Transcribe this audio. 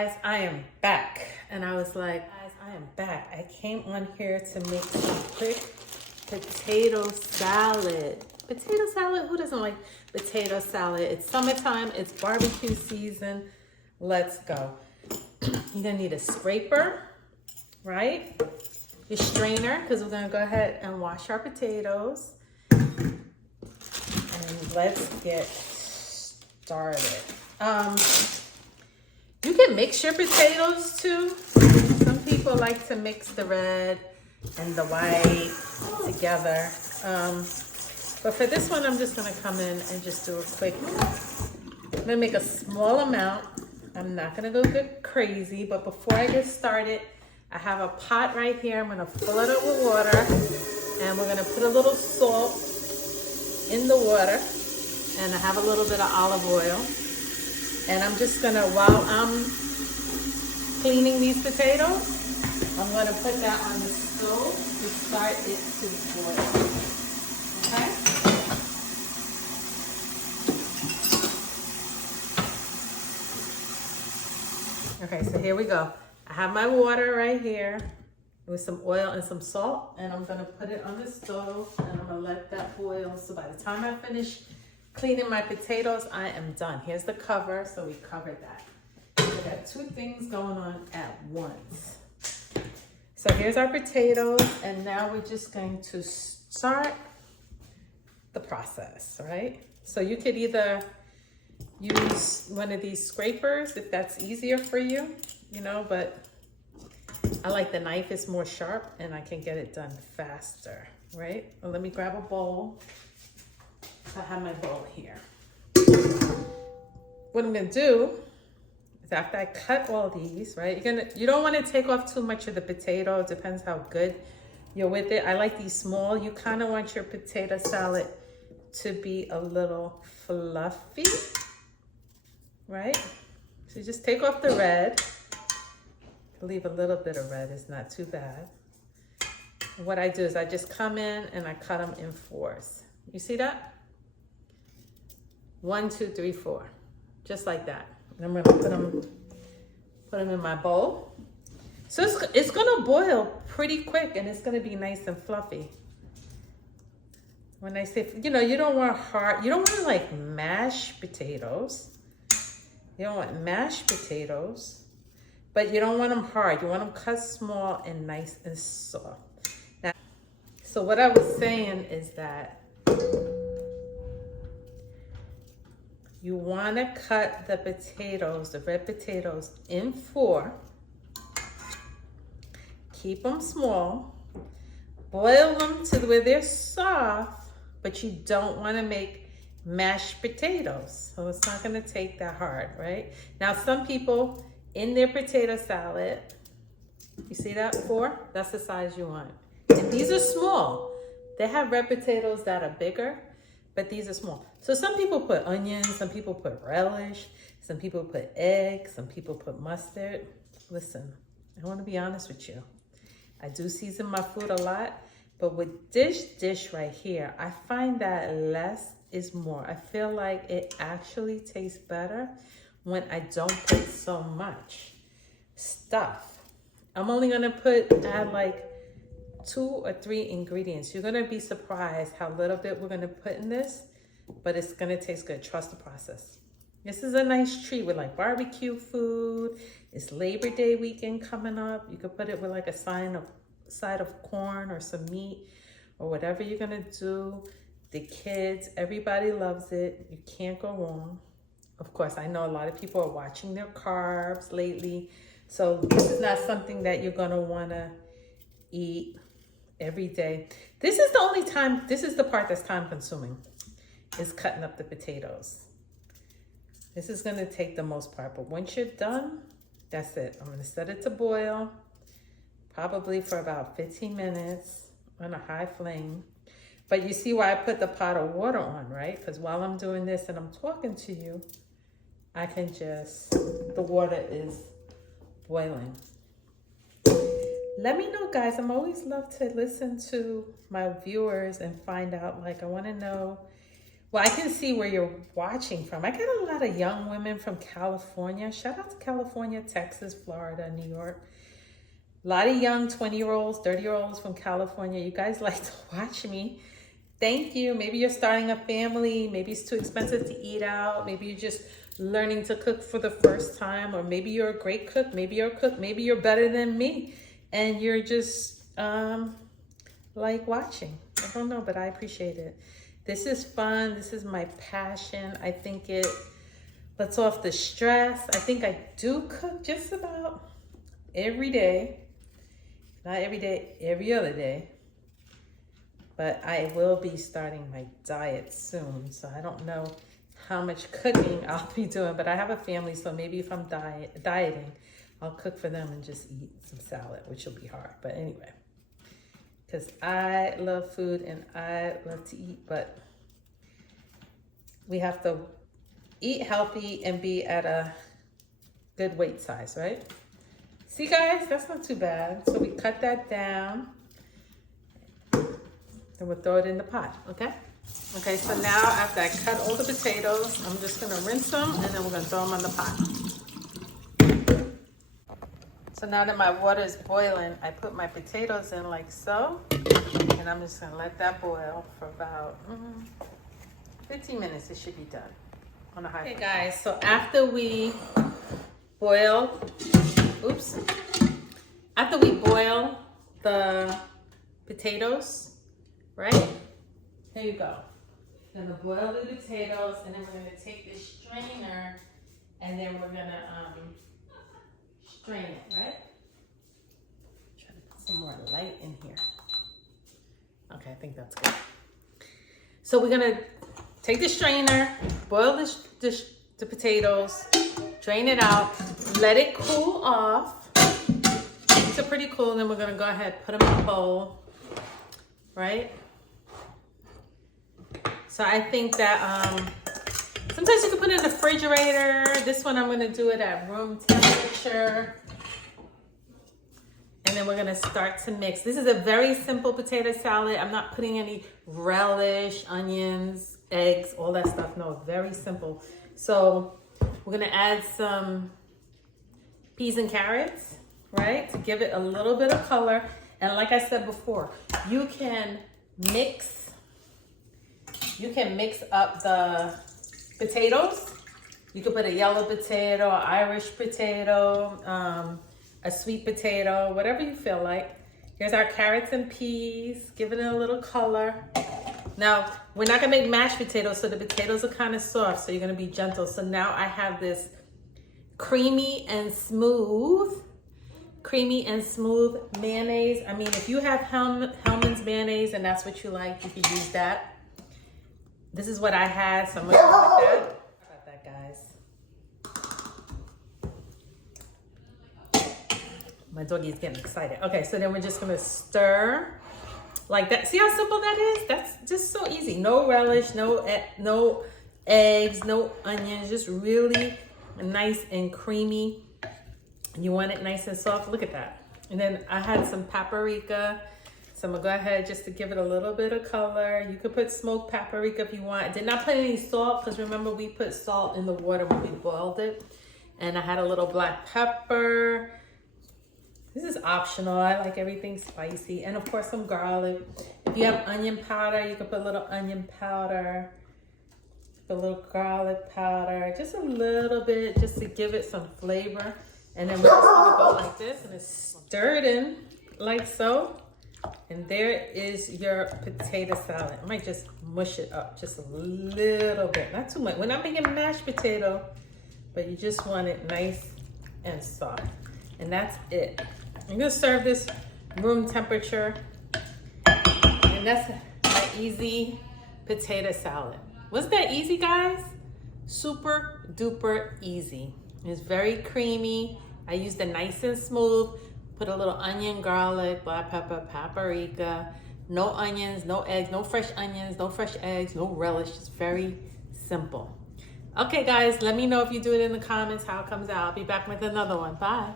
Guys, I am back. And I was like, guys, I am back. I came on here to make some quick potato salad. Potato salad? Who doesn't like potato salad? It's summertime. It's barbecue season. Let's go. You're going to need a scraper, right? Your strainer, because we're going to go ahead and wash our potatoes. And let's get started. You can mix your potatoes too. Some people like to mix the red and the white together. But for this one, I'm just gonna come in and just do a quick, I'm gonna make a small amount. I'm not gonna go get crazy, but before I get started, I have a pot right here. I'm gonna fill it up with water, and we're gonna put a little salt in the water, and I have a little bit of olive oil. And I'm just gonna, while I'm cleaning these potatoes, I'm gonna put that on the stove to start it to boil, okay? Okay, so here we go. I have my water right here with some oil and some salt, and I'm gonna put it on the stove, and I'm gonna let that boil. So by the time I finish cleaning my potatoes, I am done. Here's the cover, so we covered that. We got two things going on at once. So here's our potatoes, and now we're just going to start the process, right? So you could either use one of these scrapers if that's easier for you, you know, but I like the knife, it's more sharp and I can get it done faster, right? Well, let me grab a bowl. I have my bowl here. What I'm gonna do is after I cut all these, right? You don't want to take off too much of the potato. It depends how good you're with it. I like these small. You kind of want your potato salad to be a little fluffy, right? So just take off the red. Leave a little bit of red, it's not too bad. What I do is I just come in and I cut them in fours. You see that? 1, 2, 3, 4, just like that. And I'm gonna put them in my bowl. So it's gonna boil pretty quick and it's gonna be nice and fluffy. When I say, you know, you don't want hard, you don't want like mashed potatoes. You don't want mashed potatoes, but you don't want them hard. You want them cut small and nice and soft. Now, so what I was saying is that you want to cut the potatoes, the red potatoes, in 4. Keep them small. Boil them to where they're soft, but you don't want to make mashed potatoes. So it's not going to take that hard, right? Now, some people in their potato salad, you see that 4? That's the size you want. And these are small. They have red potatoes that are bigger, but these are small. So some people put onions, some people put relish, some people put eggs, some people put mustard. Listen, I want to be honest with you. I do season my food a lot, but with this dish right here, I find that less is more. I feel like it actually tastes better when I don't put so much stuff. I'm only gonna add like 2 or 3 ingredients. You're gonna be surprised how little bit we're gonna put in this, but it's gonna taste good. Trust the process. This is a nice treat with like barbecue food. It's Labor Day weekend coming up. You could put it with like a side of corn or some meat or whatever you're gonna do. The kids, everybody loves it. You can't go wrong. Of course, I know a lot of people are watching their carbs lately. So this is not something that you're gonna wanna eat every day. This is the only time, this is the part that's time consuming, is cutting up the potatoes. This is gonna take the most part, but once you're done, that's it. I'm gonna set it to boil, probably for about 15 minutes on a high flame. But you see why I put the pot of water on, right? Because while I'm doing this and I'm talking to you, I can just, the water is boiling. Let me know, guys. I'm always love to listen to my viewers and find out, like, I want to know Well, I can see where you're watching from. I get a lot of young women from California. Shout out to California, Texas, Florida, New York. A lot of young 20-year-olds, 30-year-olds from California. You guys like to watch me. Thank you. Maybe you're starting a family. Maybe it's too expensive to eat out. Maybe you're just learning to cook for the first time. Or maybe you're a great cook. Maybe you're a cook. Maybe you're better than me. And you're just like watching. I don't know, but I appreciate it. This is fun. This is my passion. I think it lets off the stress. I think I do cook just about every day. Not every day, every other day. But I will be starting my diet soon. So I don't know how much cooking I'll be doing. But I have a family, so maybe if I'm dieting, I'll cook for them and just eat some salad, which will be hard. But anyway. Because I love food and I love to eat, but we have to eat healthy and be at a good weight size, right? See guys, that's not too bad. So we cut that down and we'll throw it in the pot, okay? Okay, so now after I cut all the potatoes, I'm just gonna rinse them and then we're gonna throw them on the pot. So now that my water is boiling, I put my potatoes in like so. And I'm just gonna let that boil for about 15 minutes. It should be done on a high flame. Okay guys, so after we boil, after we boil the potatoes, right? Here you go. We're gonna boil the potatoes and then we're gonna take this strainer and then we're gonna strain it, right? Try to put some more light in here. Okay, I think that's good. So we're gonna take the strainer, boil the potatoes, drain it out, let it cool off. It's pretty cool. Then we're gonna go ahead, put them in a bowl, right? So I think that sometimes you can put it in the refrigerator. This one I'm gonna do it at room temperature. And then we're gonna start to mix. This is a very simple potato salad. I'm not putting any relish, onions, eggs, all that stuff. No, very simple. So we're gonna add some peas and carrots, right? To give it a little bit of color. And like I said before, you can mix up the potatoes. You could put a yellow potato, Irish potato, a sweet potato, whatever you feel like. Here's our carrots and peas, giving it a little color. Now, we're not gonna make mashed potatoes, so the potatoes are kind of soft, so you're gonna be gentle. So now I have this creamy and smooth mayonnaise. I mean, if you have Hellmann's mayonnaise and that's what you like, you can use that. This is what I had, so I'm gonna go with that. How about that, guys? My doggy is getting excited. Okay, so then we're just gonna stir like that. See how simple that is? That's just so easy. No relish, no eggs, no onions, just really nice and creamy. You want it nice and soft, look at that. And then I had some paprika. So I'm gonna go ahead just to give it a little bit of color. You could put smoked paprika if you want. I did not put any salt because remember we put salt in the water when we boiled it. And I had a little black pepper. This is optional. I like everything spicy. And of course some garlic. If you have onion powder, you could put a little onion powder. Put a little garlic powder. Just a little bit just to give it some flavor. And then we're just gonna go like this and it's stirred in like so. And there is your potato salad. I might just mush it up just a little bit, not too much. We're not making mashed potato, but you just want it nice and soft. And that's it. I'm gonna serve this room temperature. And that's my easy potato salad. Wasn't that easy, guys? Super duper easy. It's very creamy. I used the nice and smooth. Put a little onion, garlic, black pepper, paprika. No onions, no eggs, no fresh onions, no fresh eggs, no relish. It's very simple. Okay, guys, let me know if you do it in the comments, how it comes out. I'll be back with another one. Bye.